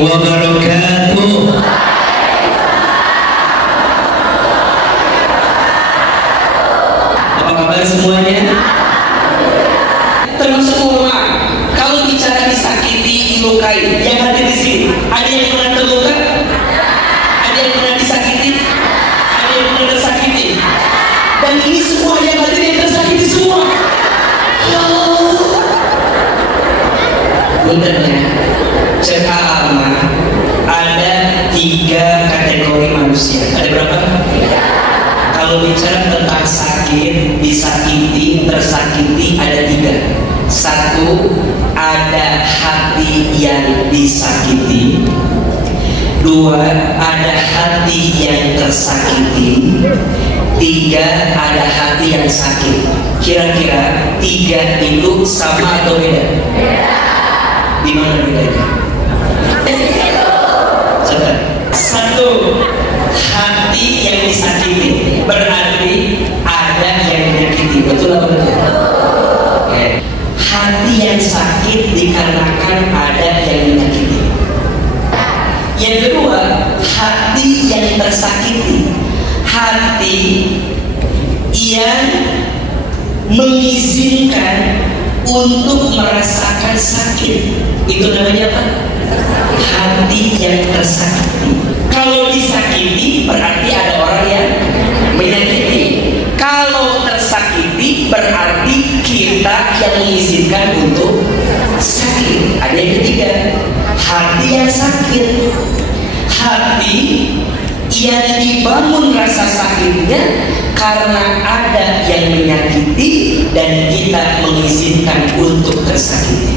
wabarakatuh. Apa kabar semuanya? Termasuk semua. Kalau bicara disakiti, dilukai, yang hadir di sini, ada yang pernah terluka? Ada yang pernah disakiti? Ada yang pernah tersakiti? Dan ini semua yang hadir yang tersakiti semua. Ya Allah. Benarnya, cek alam ada 3 kategori manusia. Ada berapa? Kalau bicara tentang sakit, disakiti, tersakiti, ada 3. 1, ada hati yang disakiti. 2, ada hati yang tersakiti. 3, ada hati yang sakit. Kira-kira 3 itu sama atau beda? Di mana bedanya? 1, hati yang disakiti berarti ada yang menyakiti. Betul atau betul? Hati yang sakit dikarenakan ada yang menyakiti. Yang kedua, hati yang tersakiti, hati yang mengizinkan untuk merasakan sakit. Itu namanya apa? Hati yang tersakiti. Kalau disakiti berarti ada orang yang menyakiti. Kalau tersakiti berarti kita yang mengizinkan untuk sakit. Ada yang ketiga, hati yang sakit, hati yang dibangun rasa sakitnya karena ada yang menyakiti dan kita mengizinkan untuk tersakiti.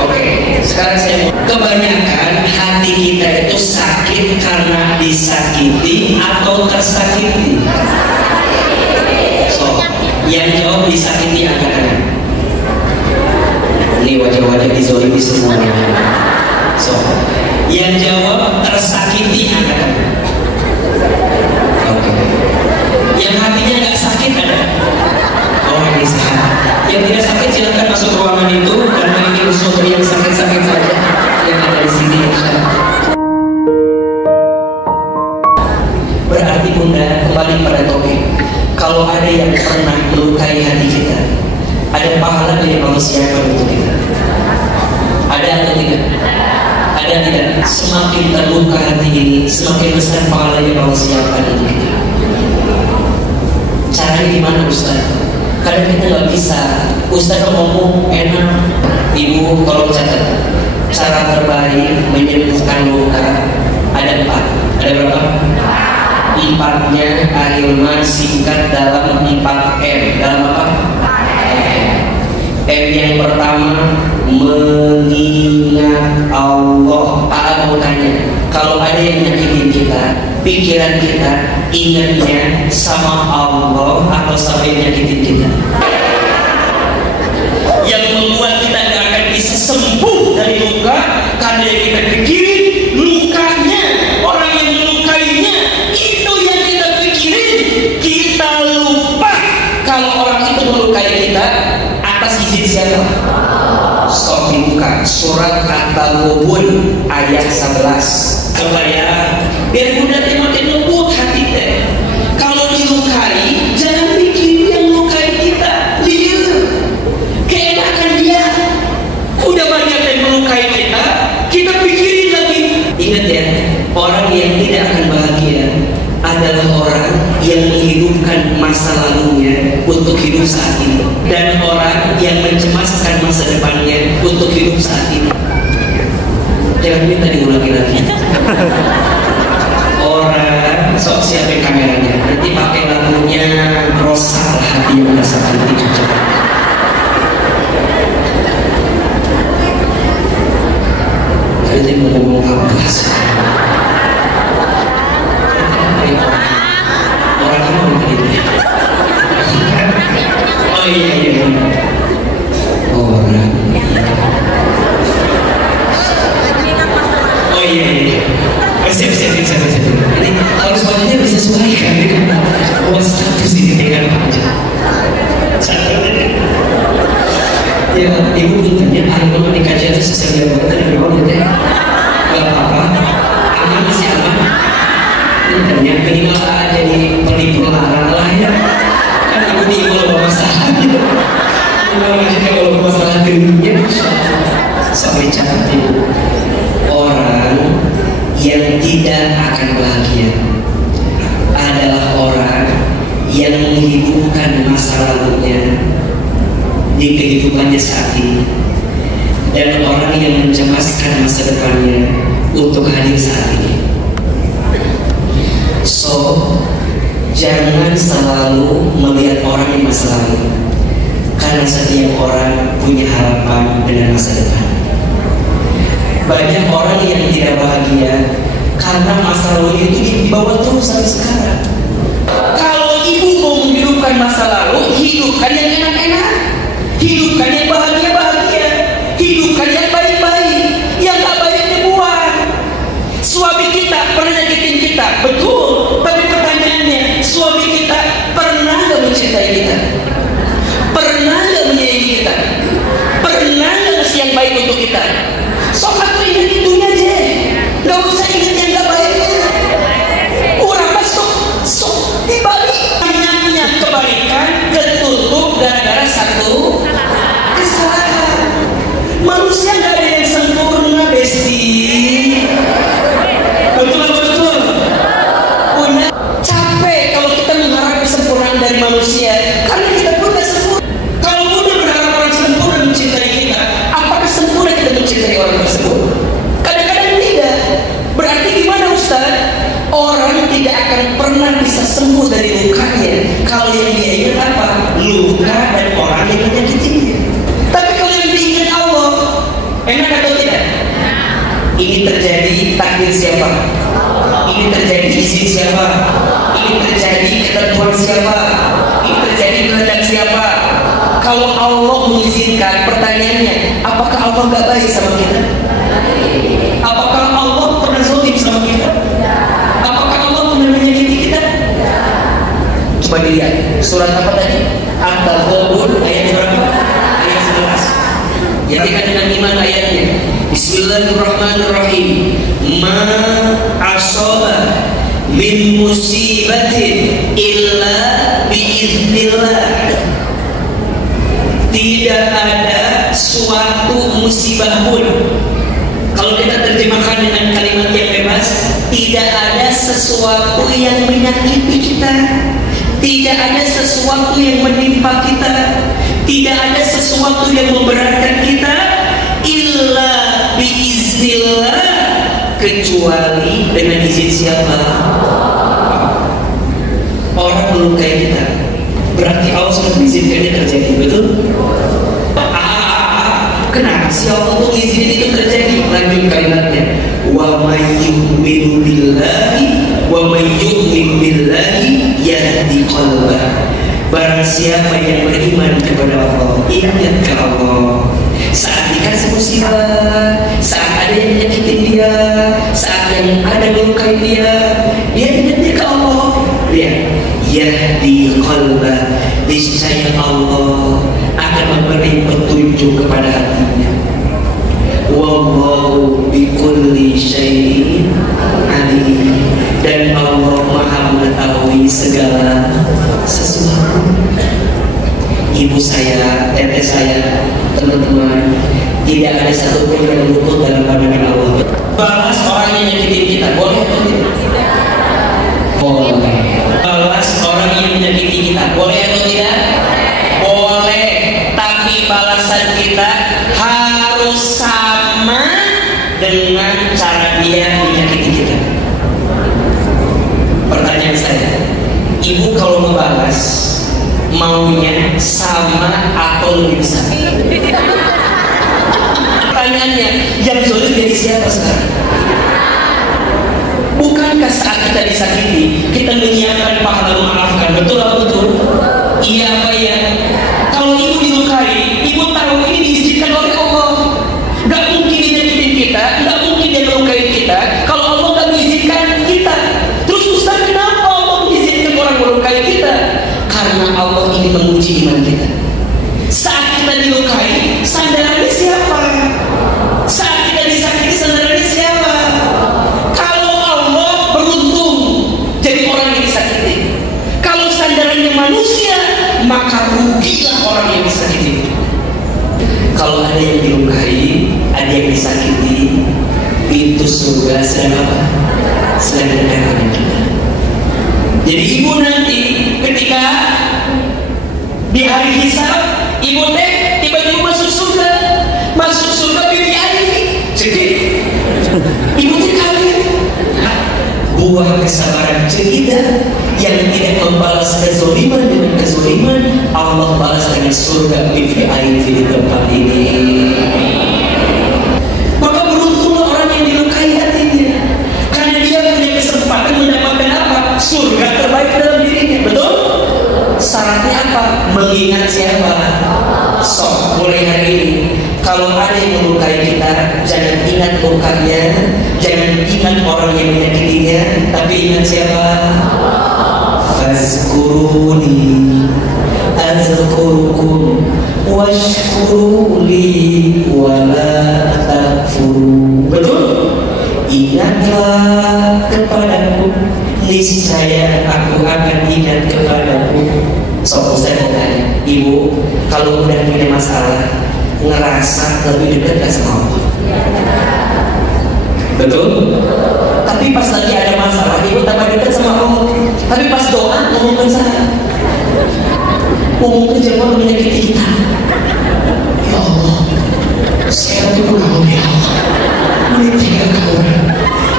Oke, sekarang saya mau, kebanyakan hati kita itu sakit karena disakiti atau tersakiti. So, yang jawab disakiti angkat tangan. Ini wajah-wajah dizolimi semuanya. So, yang jawab tersakiti angkat tangan. Oke. Yang hatinya nggak sakit ada? Oh, ini sehat. Yang tidak sakit silakan masuk ruangan itu karena ini khusus yang sakit-sakit saja yang ada di sini. Berarti Bunda, kembali pada topik. Kalau ada yang pernah melukai hati kita, ada pahala dari Allah siapkan untuk kita. Ada atau tidak? Ada tidak? Semakin terluka hati ini, semakin besar pahala yang Allah siapkan untuk kita. Caranya gimana Ustaz? Kadang kita nggak bisa. Ustaz ngomong enak. Ibu tolong catat. Cara terbaik menyembuhkan luka ada 4. Ada berapa? 4-nya ahilman singkat dalam 4M. Dalam apa? M yang pertama, mengingat Allah. Pak mau tanya, kalau ada yang nyakitin kita, pikiran kita ingatnya sama Allah atau sama yang nyakitin kita? Yang membuat kita tidak akan bisa sembuh dari luka karena yang kita pikirin lukanya, orang yang melukainya, itu yang kita pikirin. Kita lupa kalau orang itu melukai kita atas izin siapa? Sok dibuka surat At-Taghabun ayat 11. Coba ya, biar Bunda makin lembut hati teh. Kalau dilukai, jangan pikirin yang melukai kita. Lihat, keenakan dia. Udah banyak yang melukai kita, kita pikirin lagi. Ingat ya, orang yang tidak akan bahagia adalah orang yang menghidupkan masa lalunya untuk hidup saat ini, dan orang yang mencemaskan masa depannya untuk hidup saat ini. Jangan minta diulangi lagi. Orang sok siapin kameranya, nanti pakai lagunya Rosa hati yang tersakiti cocok. Jadi mau ngomong apa sih? Orang kamu begitu. Oh iya. Orang. Oh iya. Siap. Ini harus wajahnya bisa sesuaikan dengan status ini dengan aja. Ya, ibu tanya, hari ini kajian itu sesuai dengan apa? kesempatannya untuk hadir saat ini. So, jangan selalu melihat orang di masa lalu, karena setiap orang punya harapan dengan masa depan. Banyak orang yang tidak bahagia karena masa lalu itu dibawa terus sampai sekarang. Kalau ibu mau menghidupkan masa lalu, hidupkan yang enak-enak, hidupkan yang bahagia-bahagia, hidupkan yang baik-baik. Yang gak baik dibuang. Suami kita pernah nyakitin kita, betul. Tapi pertanyaannya, suami kita pernah gak mencintai kita? Pernah gak menyayangi kita? Pernah gak ngasih yang baik untuk kita? Sok aku ingat itunya aja, gak usah ingat yang gak baiknya. Orang sok dibalik. Banyaknya kebaikan ketutup gara-gara satu kesalahan. Manusia gak ada yang sempurna, besti. Betul. Punya capek kalau kita mengharap kesempurnaan dari manusia, karena kita pun gak sempurna. Kalau kita berharap orang sempurna mencintai kita, apakah sempurna kita mencintai orang tersebut? Kadang-kadang tidak. Berarti gimana Ustaz? Orang tidak akan pernah bisa sembuh dari lukanya kalau yang dia ingat apa? Luka dan orang yang menyakitinya. Tapi kalau yang diingat Allah, enak atau tidak? Ini terjadi takdir siapa? Ini terjadi izin siapa? Ini terjadi ketentuan siapa? Ini terjadi kehendak siapa? Kalau Allah mengizinkan, pertanyaannya, apakah Allah gak baik sama kita? Apakah Allah pernah zalim sama kita? Apakah Allah pernah menyakiti kita? Coba dilihat surat apa tadi? At-Taghabun ayat berapa? Ayat 11. Yang dekat dengan iman ayatnya. Bismillahirrahmanirrahim. Ma asaba min musibatin illa biiznillah. Tidak ada suatu musibah pun. Kalau kita terjemahkan dengan kalimat yang bebas, tidak ada sesuatu yang menyakiti kita, tidak ada sesuatu yang menimpa kita, tidak ada sesuatu yang memberatkan kita, illa biiznillah, kecuali dengan izin siapa? Orang melukai kita, berarti Allah sudah mengizinkannya terjadi, betul? Kenapa sih Allah tuh izinin itu terjadi? Lanjut kalimatnya, wa may yu'minu billahi wa may yu'min billahi yahdi qalbah. Barang siapa yang beriman kepada Allah, ingat ke Allah, saat dikasih musibah, saat ada yang nyakitin dia, saat yang ada melukai dia ingatnya ke Allah. Lihat, yahdi qalbah, niscaya Allah akan memberi petunjuk kepada hatinya. Wallahu bikulli syai'in alim, dan Allah Maha mengetahui segala sesuatu. Ibu saya, teteh saya, teman-teman, tidak ada satupun yang luput dalam pandangan Allah. Balas orang yang nyakitin kita, boleh atau tidak? Boleh. Balas orang yang menyakiti kita, boleh atau tidak? Boleh. Tapi balasan kita harus sama dengan cara dia menyakiti kita. Pertanyaan saya, ibu kalau membalas maunya sama atau lebih besar? Pertanyaannya, yang zalim jadi siapa sekarang? Bukankah saat kita disakiti, kita menyiapkan pahala memaafkan? Betul atau betul? Iya apa ya? Kalau ibu dilukai, ibu tahu ini diizinkan oleh Allah. Gak mungkin dia nyakitin kita, gak mungkin dia melukai kita kalau Allah gak mengizinkan kita. Terus Ustaz, kenapa Allah mengizinkan orang melukai kita? Karena Allah ingin menguji iman kita. Saat kita dilukai, sandarannya siapa? Saat kita disakiti, sandarannya siapa? Kalau Allah beruntung jadi orang yang disakiti. Kalau sandarannya manusia, maka rugilah orang yang disakiti. Kalau ada yang dilukai, ada yang disakiti, pintu surga sedang apa? Sedang dekat kita. Jadi ibu nanti ketika di hari hisab, ibu teh tiba-tiba masuk surga VIP. Jadi Ibu kaget. Buah kesabaran cerita yang tidak membalas kezaliman dengan kezaliman, Allah balas dengan surga VIP di tempat ini. Maka beruntunglah orang yang dilukai hatinya, karena dia punya kesempatan mendapatkan apa? Surga terbaik dalam dirinya. Betul? Syaratnya apa? Mengingat siapa? Sok mulai hari ini, kalau ada yang melukai kita, jangan ingat lukanya, jangan ingat orang yang menyakitinya, tapi ingat siapa? Fazkuruni azkurukum washkuruli wala takfuru. Betul? Ingatlah kepadaku, niscaya aku akan ingat kepadaku. So, saya mau tanya, ibu, kalau udah punya masalah, ngerasa lebih dekat gak sama Allah? Betul? Tapi pas lagi ada masalah, ibu tambah dekat sama Allah. Tapi pas doa, ngomongkan saya, ngomongkan jemaah menyakiti kita. Ya Allah, saya tuh kamu ya Allah, meninggal kamu.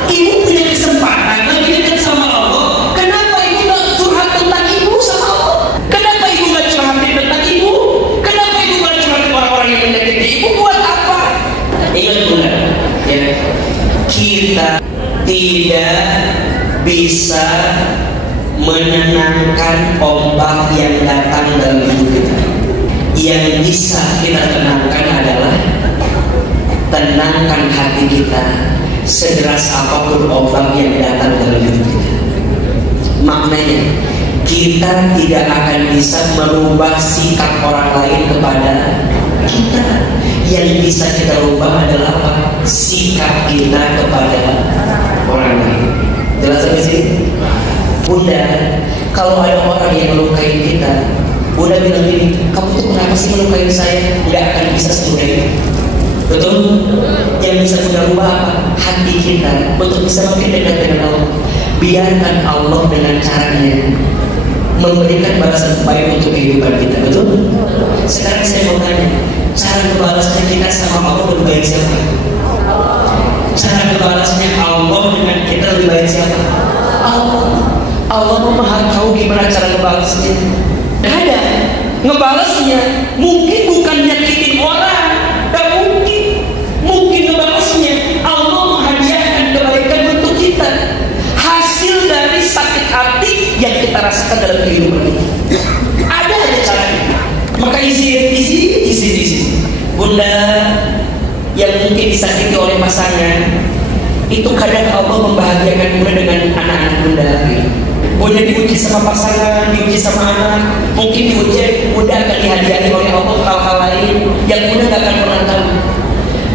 Ibu punya kesempatan lagi dekat sama Allah. Kenapa ibu gak curhat tentang ibu sama Allah? Kenapa ibu gak curhat tentang ibu? Kenapa ibu gak curhat orang-orang yang menyakiti ibu? Buat apa? Ingat bulan, ya, kita tidak bisa menenangkan ombak yang datang dalam hidup kita. Yang bisa kita tenangkan adalah tenangkan hati kita, sederas apapun ombak yang datang dalam hidup kita. Maknanya, kita tidak akan bisa merubah sikap orang lain kepada kita. Yang bisa kita rubah adalah apa? Sikap kita kepada orang lain. Jelas sampai sini? Bunda, kalau ada orang yang melukai kita, Bunda bilang gini, kamu tuh kenapa sih melukai saya? Nggak akan bisa semudah itu. Betul? Yang bisa Bunda rubah apa? Hati kita untuk bisa makin dekat dengan Allah. Biarkan Allah dengan caranya memberikan balasan baik untuk kehidupan kita. Betul? Sekarang saya mau tanya, cara membalasnya kita sama Allah lebih baik siapa? Cara membalasnya Allah dengan kita lebih baik siapa? Allah Maha tahu gimana cara ngebalasnya. Ada ngebalasnya mungkin bukan nyakitin orang, tak mungkin. Mungkin ngebalasnya Allah menghadiahkan kebaikan untuk kita, hasil dari sakit hati yang kita rasakan dalam kehidupan ini. Ada aja caranya. Maka isi. Bunda yang mungkin disakiti oleh pasangan, itu kadang Allah membahagiakan Bunda dengan anak-anak Bunda. Bunda diuji sama pasangan, diuji sama anak, mungkin diuji Bunda akan dihadiahi oleh Allah hal-hal lain yang Bunda gak akan pernah tahu.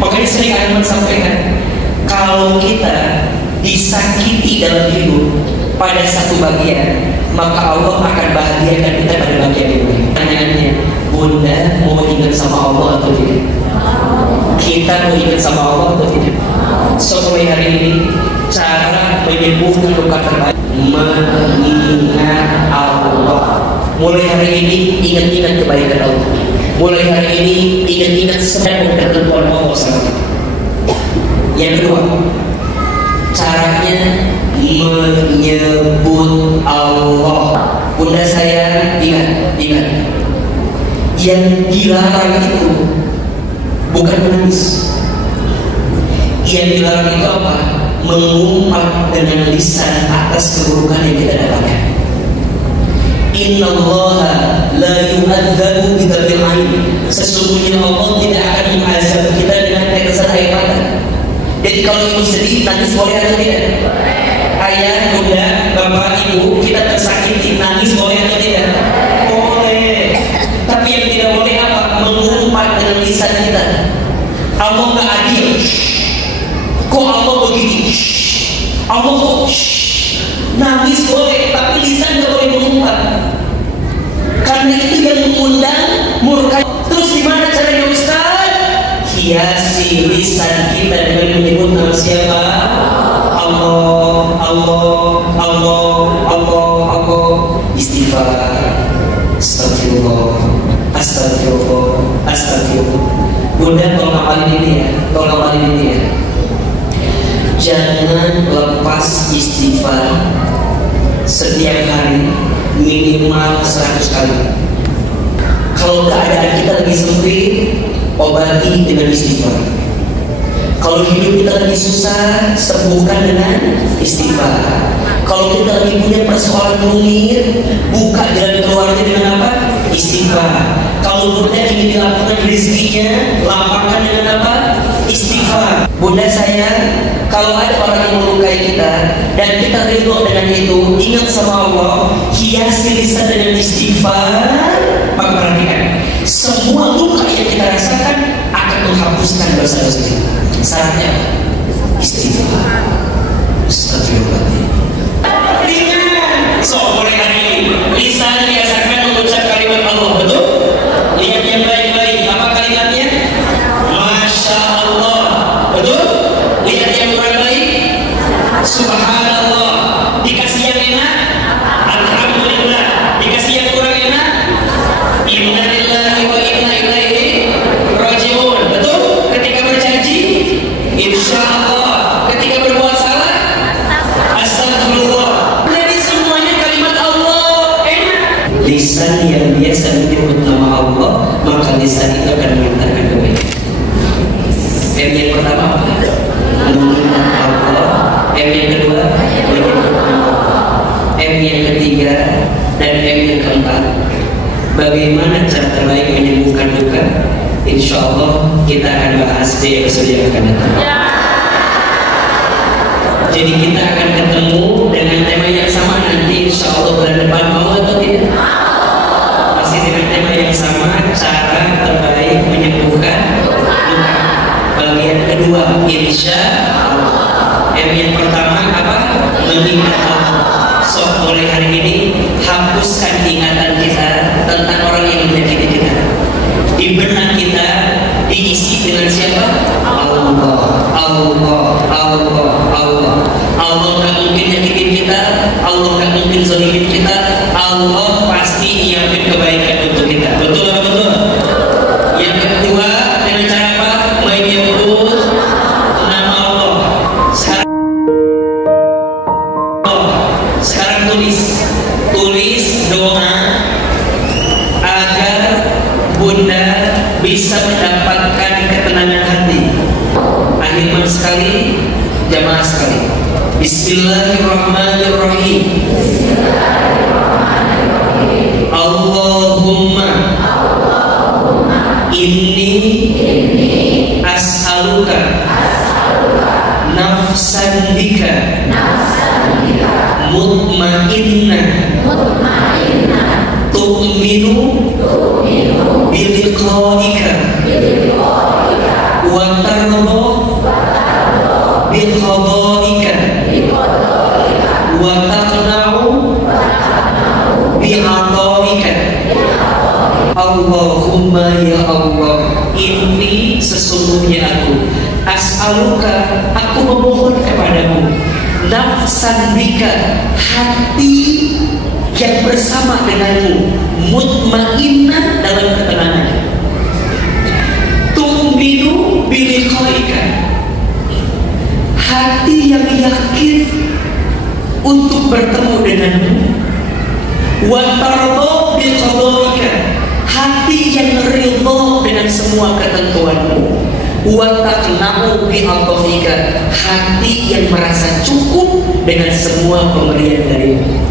Makanya sering Ahmad sampaikan, kalau kita disakiti dalam hidup pada satu bagian, maka Allah akan bahagiakan kita pada bagian yang lain. Pertanyaannya, Bunda mau ingat sama Allah atau tidak? Kita mau ingat sama Allah atau tidak? So, mulai hari ini, cara menyembuhkan luka terbaik, mengingat Allah. Mulai hari ini, ingat-ingat kebaikan Allah. Mulai hari ini, ingat-ingat semua ketentuan Allah SWT. Yang kedua, caranya menyebut Allah. Bunda saya ingat. Yang dilarang itu bukan menangis. Yang dilarang itu apa? Mengumpat dengan lisan atas keburukan yang kita dapatkan. Innallaha la yu'adzabu bidzabil ain. Sesungguhnya Allah tidak akan mengazab kita dengan tetesan air mata. Jadi kalau ibu sedih, nangis boleh atau tidak? Ayah, bunda, bapak, ibu, kita tersakiti, nangis boleh atau tidak? Boleh. Tapi yang tidak boleh apa? Mengumpat dengan lisan kita. Allah nggak adil. Kok Allah begini? Allah kok nangis boleh, tapi lisan nggak boleh mengumpat. Karena itu yang mengundang murka. Terus gimana caranya Ustaz? Hiasi lisan kita dengan menyebut nama siapa? Allah. Istighfar. Astagfirullah. Bunda tolong amalin ini ya. jangan lepas istighfar setiap hari minimal 100 kali. Kalau keadaan kita lagi sempit, obati dengan istighfar. Kalau hidup kita lagi susah, sembuhkan dengan istighfar. Kalau kita lagi punya persoalan rumit, buka jalan keluarnya dengan apa? Istighfar. Kalau bunda ingin dilakukan rezekinya, lapangkan dengan apa? Istighfar. Bunda sayang, kalau ada orang yang melukai kita dan kita ridho dengan itu, ingat sama Allah, hiasi lisan dengan istighfar. Maka perhatikan, semua luka yang kita rasakan akan menghapuskan dosa-dosa kita. Syaratnya istighfar. Astagfirullahaladzim. Ringan. So, mulai hari ini lisan biasakan mengucap kalimat Allah, betul? Lihat yang baik-baik. Apa kalimatnya? Masya Allah, betul? Lihat yang kurang baik. Subhanallah. Dikasih yang enak, alhamdulillah. Dikasih yang kurang enak, inna lillahi wa inna ilaihi raji'un. Betul? Ketika berjanji, insya Allah. Ketika berbuat salah, astagfirullah. Jadi semuanya kalimat Allah enak. Lisan yang biasa menyebut nama Allah, maka lisan itu akan mengantarkan kebaikan. Yang pertama apa? Mengingat Allah. Yang kedua, yang ketiga, dan yang keempat, bagaimana cara terbaik menyembuhkan duka? Insya Allah kita akan bahas di episode yang akan datang. Jadi kita akan ketemu dengan tema yang sama nanti insya Allah bulan depan, mau atau tidak? Masih dengan tema yang sama, cara terbaik menyembuhkan duka. Bagian kedua insya Allah. Yang pertama apa? Mengingat Allah. So, mulai hari ini hapuskan ingatan kita tentang orang yang menyakiti kita. Di benak kita diisi dengan siapa? Allah, Allah, Allah, Allah. Allah gak mungkin nyakitin kita, Allah gak mungkin zalimin kita. Allah pasti nyiapin kebaikan untuk kita. Betul atau betul? Yang kedua, dengan cara apa? Menyebut nama Allah. Sekarang tulis doa agar bunda bisa mendapatkan ketenangan hati. Akhirnya sekali, jamaah sekali. Bismillahirrahmanirrahim. Allahumma inni as'aluka nafsan bika mutmainna tu'minu biliqa'ika wa tarda biqada'ika wa taqna'u bi'ata'ika. Allahumma ya Allah, ini sesungguhnya aku as'aluka, aku memohon kepadamu, nafsan bika, hati yang bersama denganmu, mutmainnah dalam ketenangan, tu'minu biliqa'ika, hati yang yakin untuk bertemu denganmu, wa tarda biqada'ika, hati yang ridha dengan semua ketentuanmu, wa taqna'u bi'ata'ika, hati yang merasa cukup dengan semua pemberian darimu.